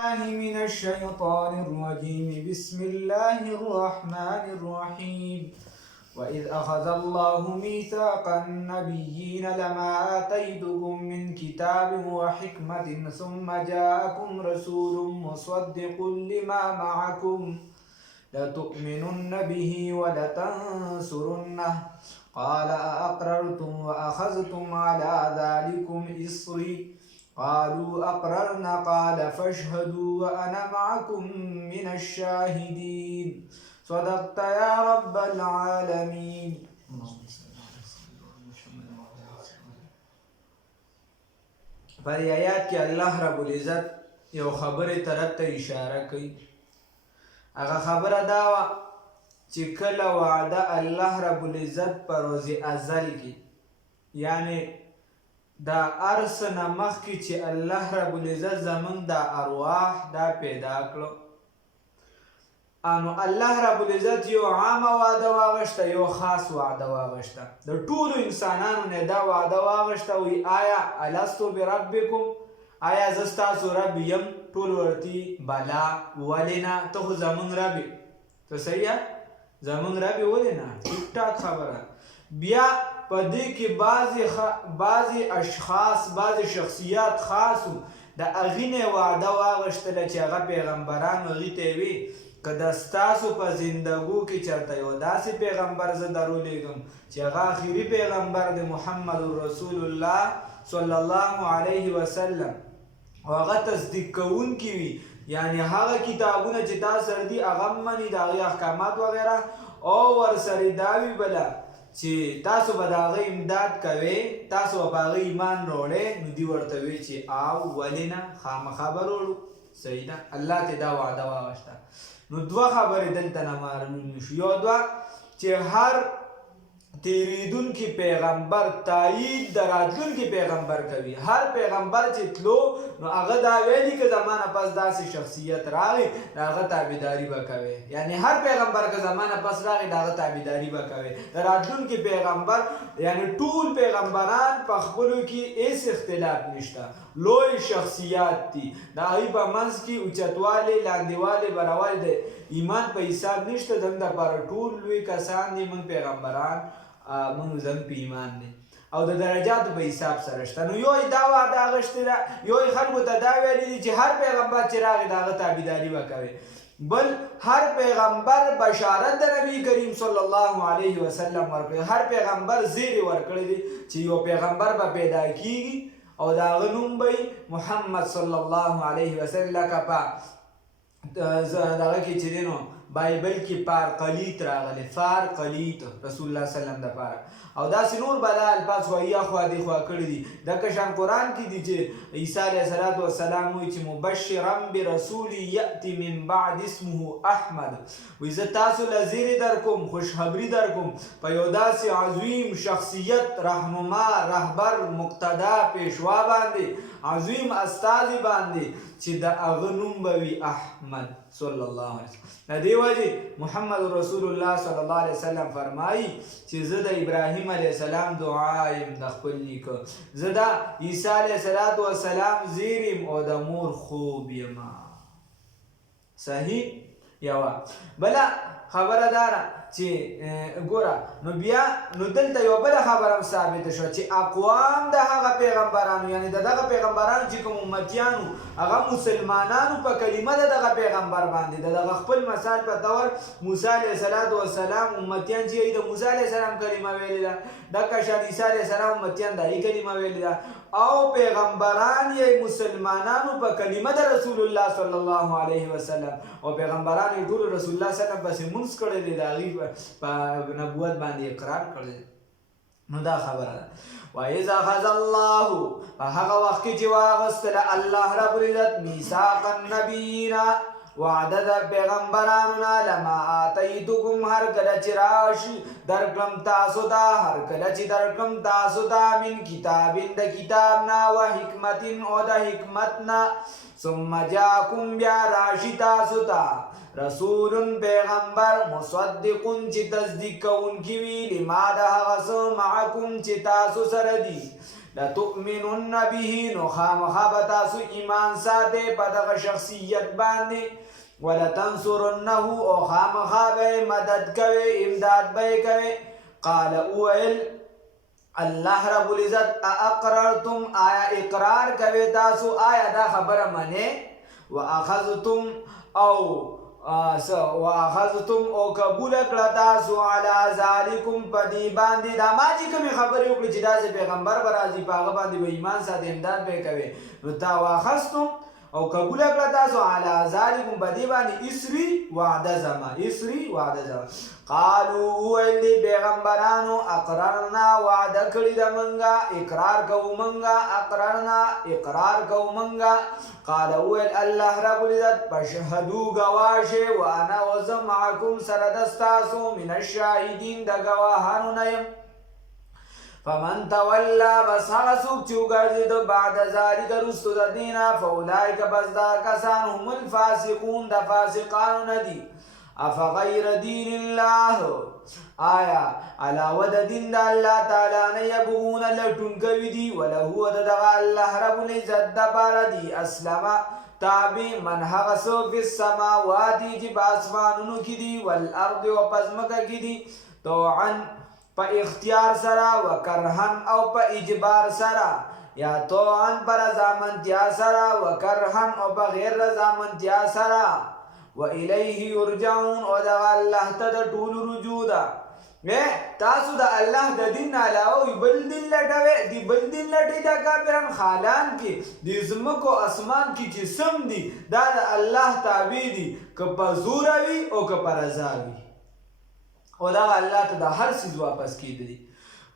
الله من الشيطان الرجيم بسم الله الرحمن الرحيم وإذ أخذ الله ميثاق النبيين لما آتيتكم من كتاب وحكمة ثم جاءكم رسول مصدق لما معكم لتؤمنن به ولتنصرنه قال أأقررتم وأخذتم على ذلكم إصري قالوا أقررنا قال فاشهدوا وأنا معكم من الشاهدين صدقت يا رب العالمين. پر آیات کې الله رب العزت یو خبره طرف ته اشاره کوي. هغه خبره دا وه چې کله وعده الله رب العزت په روز ازل کې یعنی دا ارس نه مخکې چې الله رب العزت زمونږ دا ارواح دا پیدا کړو انو الله رب العزت یو عامه وعده واغشته یو خاص وعده واغشته د ټولو انسانانو نه دا وعده واغشته وی آیا الستو بربکم آیا زه ستاسو رب یم ټول ورتي بلا ولې نه ته خو زمونږ رب یې ته صحیح زمونږ رب یې ولې نه ټیک ټاک خبره. بیا په دې کې بعضې اشخاص بعضې شخصیات خاصو د هغې نه وعده واغوښتله چې هغه پیغمبران هغې ته یې وي که د ستاسو په زندګو کې چېرته یو داسې پیغمبر زه درولېږم چې هغه آخري پیغمبر د محمد رسول الله صلی الله علیه وسلم او هغه تصدیق کوونکي وي یعنی هغه کتابونه چې تا سره دي هغه مني د هغې احکامات وغیره او ورسره دا وي بله چې تاسو به د هغه امداد کوئ تاسو به په هغه ایمان راوړئ نو دوی ورته وی چې او ولې نه خامخا به راوړو صحیح ده الله ته دا وعده واغوښته. نو دوه خبرې دلته نه معلوم شو. یو دوه چې هر تیریدونکي پیغمبر تایید د راتلونکي پیغمبر کوي. هر پیغمبر چې تلو نو هغه دا ویلي که زما نه پس داسې شخصیت راغی د هغه تابعداري به کوې یعنی هر پیغمبر که زما نه پس راغی د هغه تابعداري به کوې. د راتلونکي پیغمبر یعنی ټول پیغمبران په خپلو کې هېڅ اختلاف نشته لوی شخصیات دي د هغوی په منځ کې اوچتوالی لاندېوالی بروالی د ایمان په حساب نشته زموږ دپاره ټول لوی کسان دي موږ پیغمبران موږ زموږ په ایمان دی او د درجاتو په حساب سره شته. نو یو یې دا وعده اخیستې ده یو یې خلکو ته دا ویلي دي چې هر پیغمبر چې راغی د هغه تابعداري به کوې. بل هر پیغمبر بشارت د نبی کریم صلی الله علیه وسلم ورکړی. هر پیغمبر زیری ورکړی دی چې یو پیغمبر به پیدا کیږي او د هغه نوم به محمد صلی الله علیه وسلم لکه په دغه کې چې دی نو بایبل کې پارقلیط راغلی فارقلیط رسول الله صلی الله علیه وسلم دپاره او داسې نور بلا الفاظ خواهیا خوا دې خوا کړي دي. دکه شان قرآن کې دي چې عیسی علیه السلام وایي چې مبشرا برسول یأتي من بعد اسمه احمد وایي زه تاسو له زیری در کوم خوشخبري در کوم په یو داسې عظیم شخصیت رهنما رهبر مقتدا پیشوا باندې عظیم استازي باندې چې د هغه نوم به وي احمد صلی الله علیه وسلم. د دې وجې محمد رسول الله صلی الله علیه وسلم فرمایي چې زه د ابراهیم علیه السلام دعا یم د خپل نیکه زه د عیسی علیه السلام زیر یم او د مور خوب یم. صحیح یوه. بله خبره دا ده چې ګوره نو بیا نو دلته یوه بله خبره هم ثابته شوه چې اقوام د هغه پیغمبرانو یعنی د دغه پیغمبرانو چې کوم امتیانو هغه مسلمانانو په کلمه د دغه پیغمبر باندې د دغه خپل مثال په طور موسی علیه السلام امتیان چې د موسی علیه السلام کلمه ویلې ده دکه شان عیسی علیه السلام امتیان د هغې کلمه ویلې ده او پیغمبران یې مسلمانانو په کلمه د رسول الله صلی الله علیه وسلم او پیغمبران یې ټولو رسول الله صلی الله علیه وسلم پسې مونځ کړی دی د هغې په نبوت باندې اقرار کړی. نو دا خبره ده. وَإِذْ أَخَذَ اللَّهُ په هغه وخت کې چې واغوستله الله رب العزت میثاق النبیین وعده د پیغمبرانو نه لما آتیتکم هر کله چې راشي درکړم تاسو ته هر کله چې درکړم تاسو ته من کتابین د کتاب نه و حکمتین او د حکمت نه ثم جاءکم بیا راشي تاسو ته رسول پیغمبر مصدقون چې تصدیق کوونکي وي لما د هغه څه معکم چې تاسو سره دي لتؤمنن به نو خامخا به تاسو ایمان ساتئ په دغه شخصیت باندې ولتنصرنه او خامخا به مدد کوئ امداد به یې کوئ قال اویل الله رب العزت اقررتم آیا اقرار کوي تاسو آیا دا خبره منې واخذتم او قبول کړه تاسو علی ذالکم په دې باندې دا ما چې کومې خبرې وکړې چې داسې پیغمبر به راځي په هغه باندې به ایمان ساتي امداد به یې کوي نو تا واخذتم او قبول کړه تاسو علی ذالکم په دې باندې اسری وعده زما قالوا ویل پیغمبرانو اقررنا وعده کړی د منګه اقرار کوو منګه قال ویل الله رب العزت فشهدوا گواشه وانا وزم معکم سره د ستاسو من الشاهدین د گواهانو نه یم فمن تولى بس هغه څوک چې وګرځېد بعد ذلک رستو د دینه فاولئک بس دا کسان هم الفاسقون د فاسقانو نه دي افغیر دین الله آیا علاوه د دین د الله تعالی نه یبغون لټون کوي دي وله د دغه الله رب العزت دپاره دي اسلمه تابع من هغه څوک فی السماوات چې په اسمانونو کې دي والارض او په ځمکه کې دي طوعا په اختیار سره و کرهن او په اجبار سره یا طوعا په رضامندیا سره و کرهن او په غیر رضامندیا سره و الیه یرجعون او دغه الله ته د ټولو رجوع ده تاسو د الله د دین علاوه بل دین لټوئ دی بل دین لټئ دا کافران خالان کې د ځمکو اسمان کې چې سم دي دا د الله تابع دي که په زوره وي او که په رضا وي او دا الله ته د هر څیز واپس کیدلی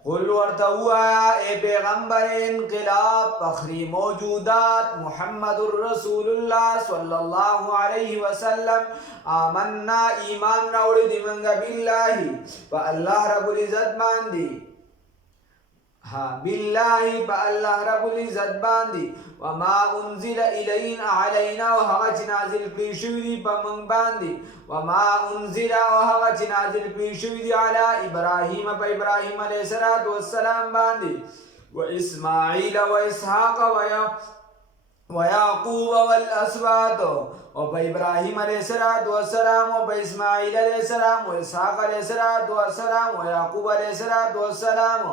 قل ورته ووایه ای پیغمبر انقلاب فخری موجودات محمد رسول الله صلی الله علیه وسلم آمنا ایمان راوړی دی منګه بالله په الله رب العزت باندې بالله په الله رب العزت باندې وما انزل علینا او هغه چې نازل کړي شوي دي په موږ باندې وما انزل او هغه چې نازل کړي شوي دي علی ابراهیم په ابراهیم علیه السلام باندې و اسماعیل و اسحاق و یعقوب والاسباط او په ابراهیم علیه السلام او په اسماعیل علیه السلام او اسحاق علیه السلام او یعقوب علیه السلام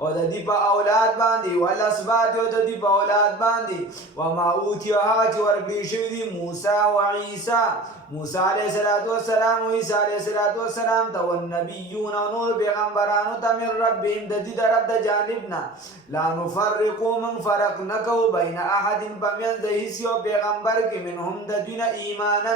او د دې په اولاد باندې والاسباط او د دې په اولاد باندې و ما اوتی هغه چې ورکړي شوي دي موسی او عیسی علیه السلام او عیسی علیه السلام ته والنبیون او نور پیغمبرانو ته من ربهم د دې د رب د جانب نه لا نفرقو من فرق نکو بین احد پمیان د هیڅ یو پیغمبر کې منهم د دین ایمانا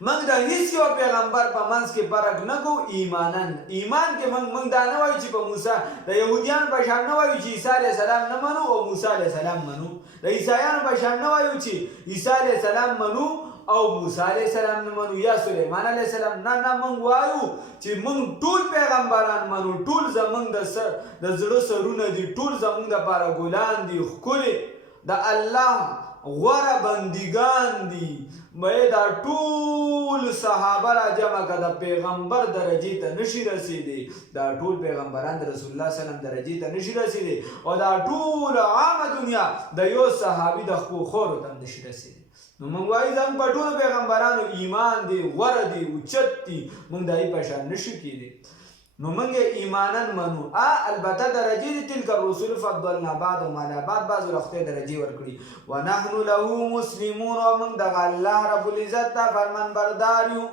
منگ دا هیڅ یو پیغمبر په منځ کې فرق نه کوو ایمان کې منگ دا نه وایو چې په موسی د یهودیانو په شان نه وایو چې عیسی علیه السلام نه منو او موسی علیه السلام منو د عیسایانو په شان نه وایو چې عیسی علیه السلام منو او موسی علیه السلام نه منو یا سلیمان علیه السلام نه منگ وایو چې منگ ټول پیغمبران منو ټول زمونږ د زړه سرونه دي ټول زمونږ دپاره ګلان دي ښکلې د الله غوره بندگان دي دا ټول صحابه را جمع که د پیغمبر درجې ته نشي رسیدي دا ټول پیغمبران د رسول الله صلی الله علیه وسلم درجې ته نشي رسیدي او دا ټول عامه دنیا د یو صحابي د خورو ته نشي رسیدي نو موږ وایو زموږ په ټولو پیغمبرانو ایمان دی غوره دی اوچت دي موږ د هغې په شان نشو کیدی نو موږ ایمانا منو البته درجې دي تلک الرسول فضلنا بعضهم علی بعض بعضو له خدای درجې ورکړي ونحن له مسلمون او موږ دغه الله رب العزت ته فرمان بردار یو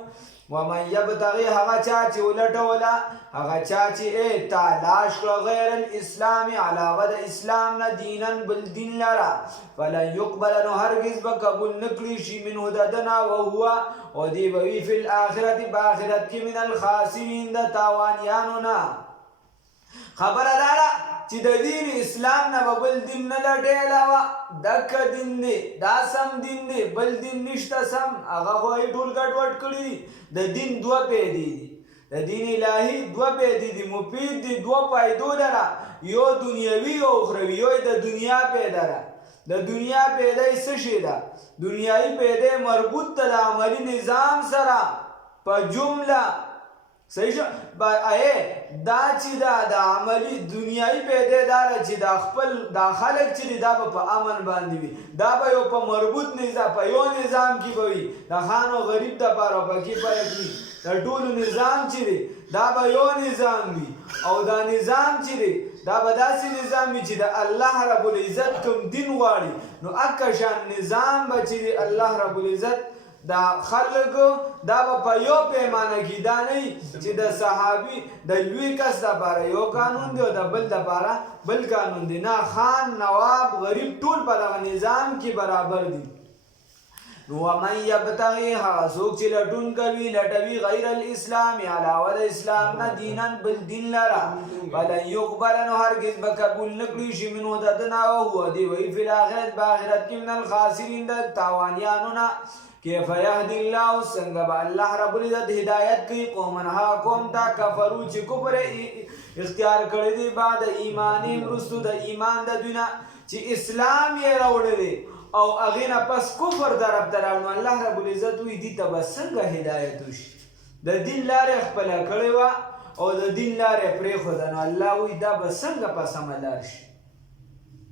ومن یبتغي هغه چا چې ولټوله هغه چا چې تلاش کړه غیر الاسلام علاوه د اسلام نه دینا بل دین لره فلن یقبل نو هرگز به قبول نکړي شي منه د ده نه وهو او دی به وي فی الاخرت په آخرت کې من الخاسرین د تاوانیانو نه خبره دا ده چې د دین اسلام نه به بل دین نه لټې علاوه دکه دین دی دا سم دین دی بل دین نشته سم هغه خو یې ټول ګډوډ کړي د دین دوه پیدې دي د دین الهي دوه پیدې دي مفید دي دوه پایدو لره یو دنیوي او اخروي یو د دنیا پیدا ده د دنیا پیدا یې څه شی ده دنیایي پیدا مربوط ته د عملي نظام سره په جمله صحیح شو دا چې د عملی دنیایي پیدا داره چې دا خپل دا خلک چې دا به په امن باندې وي دا به یو په مربوط نظام په یو نظام کې به وي د خان او غریب دپاره پکې فرق وي د ټولو نظام چې دی دا به یو نظام وي او دا نظام چې دی دا به داسې نظام وي چې د الله رب العزت کوم دین غواړي نو اکه شان نظام به چې دی الله رب العزت دا خلکو دا په یو پیمانه کې دا نه چې د صحابي د لوی کس دپاره یو قانون دی او د بل دپاره بل قانون دی نه خان نواب غریب ټول په دغه نظام کې برابر دي نو ومن یبتغي هغه څوک چې لټون کوي لټوي غیر الاسلام علاوه د اسلام نه دینا بل دین لره فلن یقبل نو هرگز به قبول نه کړي شي منه د ده نه وهو دی وایي فی الآخرت په آخرت کې من الخاسرین د تاوانیانو نه کیف یهدی الله څنګه به الله رب العزت هدایت کوي قومن هغه قوم ته کفرو چې کفر اختیار کړی دی بعد ایمان وروستو د ایمان د دوی نه چې اسلام یې راوړلی او هغې نه پس کفر طرف ته راغلو الله رب العزت وایي دې ته به څنګه هدایت وشي د دین لارې خپله کړې وه او د دین لارې پرېښوده نو الله وایي دا به څنګه په سمه لار شي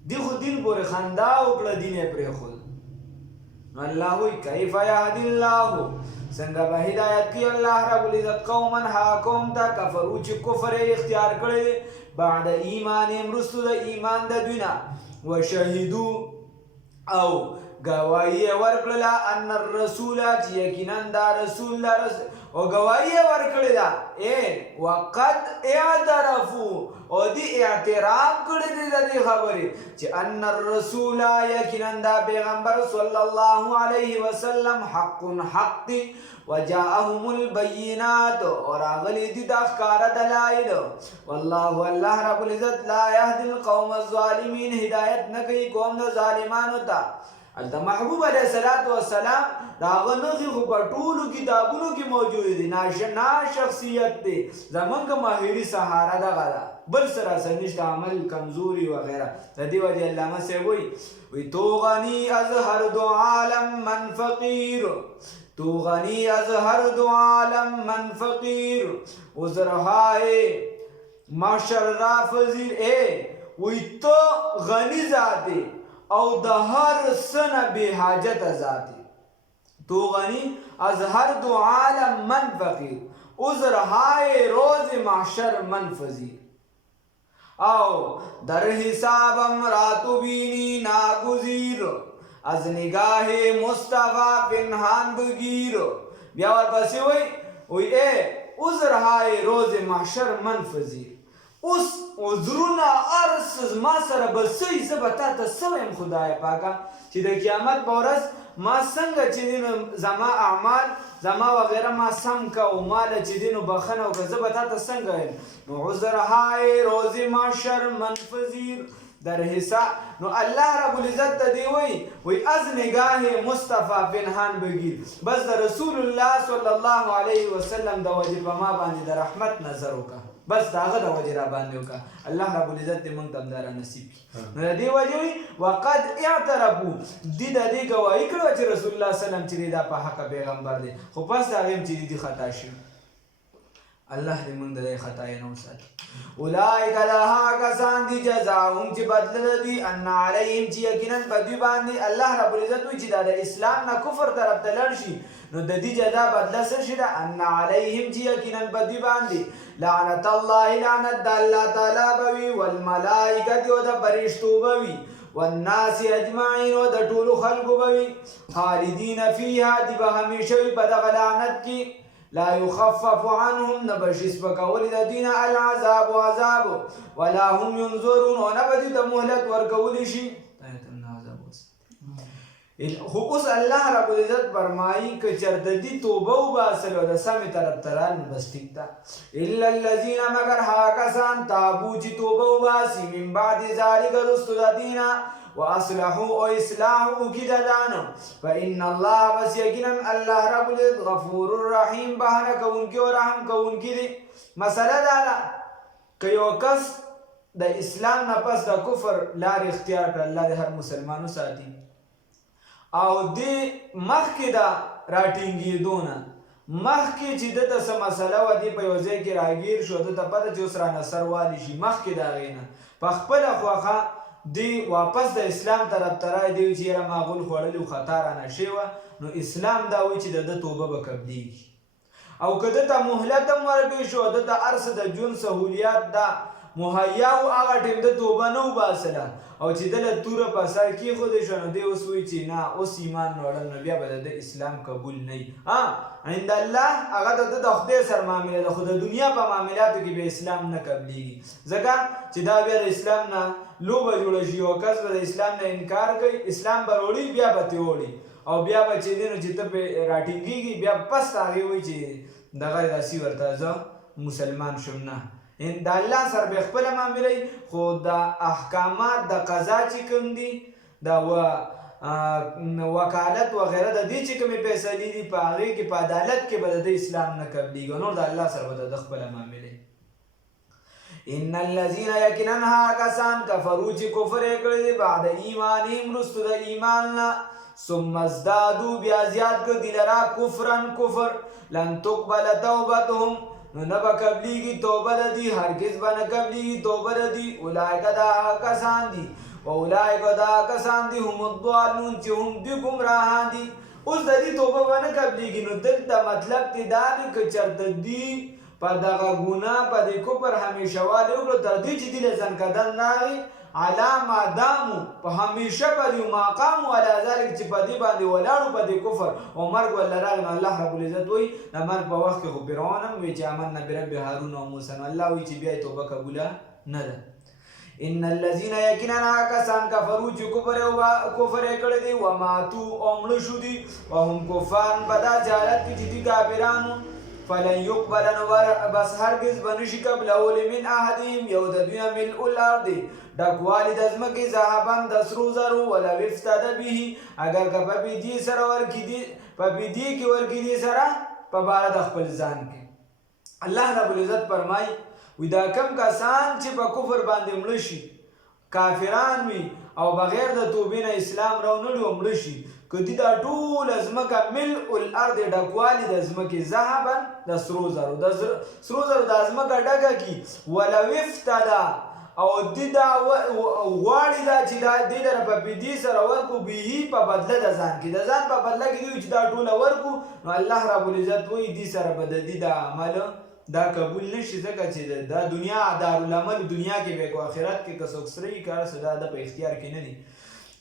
دې خو دین پورې خندا وکړه دین یې پرېښود نو الله وی کیف یهدی الله څنګه به هدایت کوي الله رب العزت قوما ها قوم ته کفرو چې کفر اختیار کړی بعد ایمان وروستو د ایمان د دوی نه وشهدو او گواهی ورکړله ان الرسول چې یقینا دا رسول او گواهی ورکړې ده وقد اعترفوا او دی اعتراف کړی دی د دې خبرې چې ان الرسول یقینا دا پیغمبر صلی الله علیه وسلم حق دی وجاءهم البینات اور راغلی دي د ښکاره دلایل والله الله رب العزت لا یهدی القوم الظالمین هدایت نه کوي قوم د ظالمانو ته البته محبوب علیه الصلاة والسلام د هغه نښې خو په ټولو کتابونو کې موجود دي ناشنا شخصیت دی زمونږ ماهري سهاره دغه ده بل سره څه نشته عمل کمزوري وغیره د دې وجې علامه صاحب وایي تو غني از هر دو عالم من فقیر تو غنی از هر دو عالم من فقیر عذرهای معشر را فضیر وی تو غنی ذاتی او د هر سنه بی حاجت ذاتی تو غنی از هر دو عالم من فقیر عذرهای روز محشر من فضیر او در حسابم راتو بینی ناگزیر از نگاه مصطفی پنهان بگیر بیا ورپسې وی عذرهای روز محشر من فضیر اوس عذرونه ارس ما سره به څه زه به تا ته څه ویم خدای پاکه چې د قیامت په ورځ ما څنګه چې دی نو زما اعمال زما وغیره ما سم که او ماله چې دی نو بخښنه وکړه زه به تا ته څنګه ویم نو عذرهای روز محشر من فضیر در حساب نو الله رب العزت ته دی وی از نگاه مصطفی پنهان بگیر بس د رسول الله صلی الله علیه وسلم د وجه په ما باندې د رحمت نظر وکړه بس داغه د وجه را باندې وکړه الله رب العزت دې موږ ته همداره نصیب کړي نو د دې وجې وی وقد اعترفوا دې د دې ګواهي کړې چې رسول الله صلی الله علیه وسلم چې دا په حق پیغمبر دی خو پس د هغې هم چې دې خطا شي الله دې موږ د دې خطایې نه وساتي اولئک دا هغه کسان دي جزاهم چې بدله دوی ان علیهم چې یقینا په دوی باندې الله رب العزت وایي چې دا د اسلام نه کفر طرف ته لاړ شي نو د دې جزا بدله څه شي ده ان علیهم چې یقینا په دوی باندې لعنت الله لعنت د الله تعالی به وي والملائکة او د فرشتو به وي والناس اجمعین او د ټولو خلکو به وي خالدین فیها دي به همیشه وي په دغه لعنت کې لا يخفف عنهم نبشي سپکول د دین العذاب عذاب ولا هم ينظرون ونبدي د مهلت ورکول شي خو اوس الله رب العزت فرمایي که چرته دي توبه وباسل او د سمې طرف ته رال بس ټیک ده الا الذین مگر هغه کسان تابو چې توبه وباسي من بعد ذلک وروستو د دینه واصلحوا او اصلاح وکړي د دانو فان الله بس یقینا الله رب العزت غفور الرحیم بهانه کوونکی او رحم کوونکی دی مسله دا ده که یو کس د اسلام نه پس د کفر لار اختیار کړ الله د هر مسلمانو ساتي او دې مخکې د راټینګېدو نه مخکې چې دته څه مسله وه دې په یو ځای کې راګیر شو دته پته چې اوس رانه سر والي شي مخکې د هغې نه په خپله خوښه دی واپس د اسلام طرف ته رایې دی چې یاره ما غول خوړلي و خطا رانه شوې وه نو اسلام دا وایي چې د ده توبه به قبلیږي او که دته مهلت هم ورکړی شو دته هر څه د ژوند سهولیات دا مهیا و هغه ټیم د توبه نه وباسله او چې ده له توره په سر کېښودی شو نو دی اوس وایي چې نه اوس ایمان راوړم نو بیا به د ده اسلام قبول نه وي عند الله هغه د ده د خدای سره معامله ده خو د دنیا په معاملاتو کې به اسلام نه قبلیږي ځکه چې دا بیا د اسلام نه لوبه جوړه شي او کس به د اسلام نه انکار کوي اسلام به راوړي بیا به ترې وړي او بیا به چې دی نو چې ته پرې راټینګېږي بیا پس د هغې وایي چې دغه داسې ورته زه مسلمان شم نه د الله سره به خپله معامله خو د احکامات د قضا چې کوم دي د وکالت وغیره د دې چې کومې فیصلې دي په هغې کې په عدالت کې به د ده اسلام نه قبلیږي نور د الله سره به د ده خپله معامله ان الذين یقینا هغه کسان کفرو چې کفر یې کړی دی بعد ایمانهم وروستو د ایمان نه ثم ازدادوا بیا زیات کړه دي لره کفرا کفر لن تقبل توبتهم نو نه به قبلیږي توبه د دي هرګز به نه قبلیږي توبه د دي اولئک دا هغه کسان دي و اولئک دا کسان دي هم الضالون چې هم دوی ګمراهان دي اوس د دې توبه به نه قبلیږي نو دلته مطلب دی دا دی که چېرته دوی په دغه ګناه په دې کفر همیشه والي وکړو تر دې چې دوی له ځنکدن راغی علا ما دامو په همیشه په دې ماقامو علی ذلک چې په دې باندې ولاړو په دې کفر او مرګ ورله راغی نو الله رب العزت وایي د مرګ په وخت کې خو فرعون هم وایي چې آمنا برب هارون او موسی نو الله وایي چې بیا یې توبه قبوله نه ده ان الذين یقینا هغه کسان کفرو چې کفر یې کړی دی وماتو او مړه شو دي وهم کفار په دا جهالت کې چې دي کافرانو فلن يقبل بس هرگز بنشي قبلول من احدهم یو د دوی ملء الارض ډکوالی د ځمکې ذهبا د سرو زرو ولو افتدى به اگر که په بدي سره ورکړي دي په بدي کې ورکړي دي سره په باره د خپل ځان کې الله رب العزت فرمایي وی دا کم کسان چې په کفر باندې مړه شي کافران وي او بغیر د توبې نه اسلام راونړي او مړه شي که دي دا ټوله ځمکه ملء الارض ډکوالي د ځمکې ذهبا د سرو زرو د سرو زرو دا ځمکه ډکه کي ولو افتدى او دې دا غواړي دا چې دا دې لره په بدي سره ورکو به په بدله د ځان کې د ځان په بدله کې دوی چې دا ټوله ورکو نو الله رب العزت وایي دې سره به د دې دا عمل دا قبول نشي ځکه چې دا دنیا دارالعمل دنیا کې به کو آخرت کې که څوک سره یې کار صدا د په اختیار کې نه دي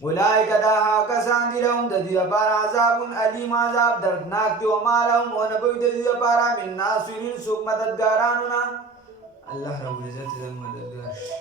اولئک دا هغه کسان دي لهم د دې لپاره عذاب علیم عذاب دردناک دی وما لهم ونه به د دې لپاره من ناصرین څوک مددګارانو نه الله رب العزت زموږ مددګار شي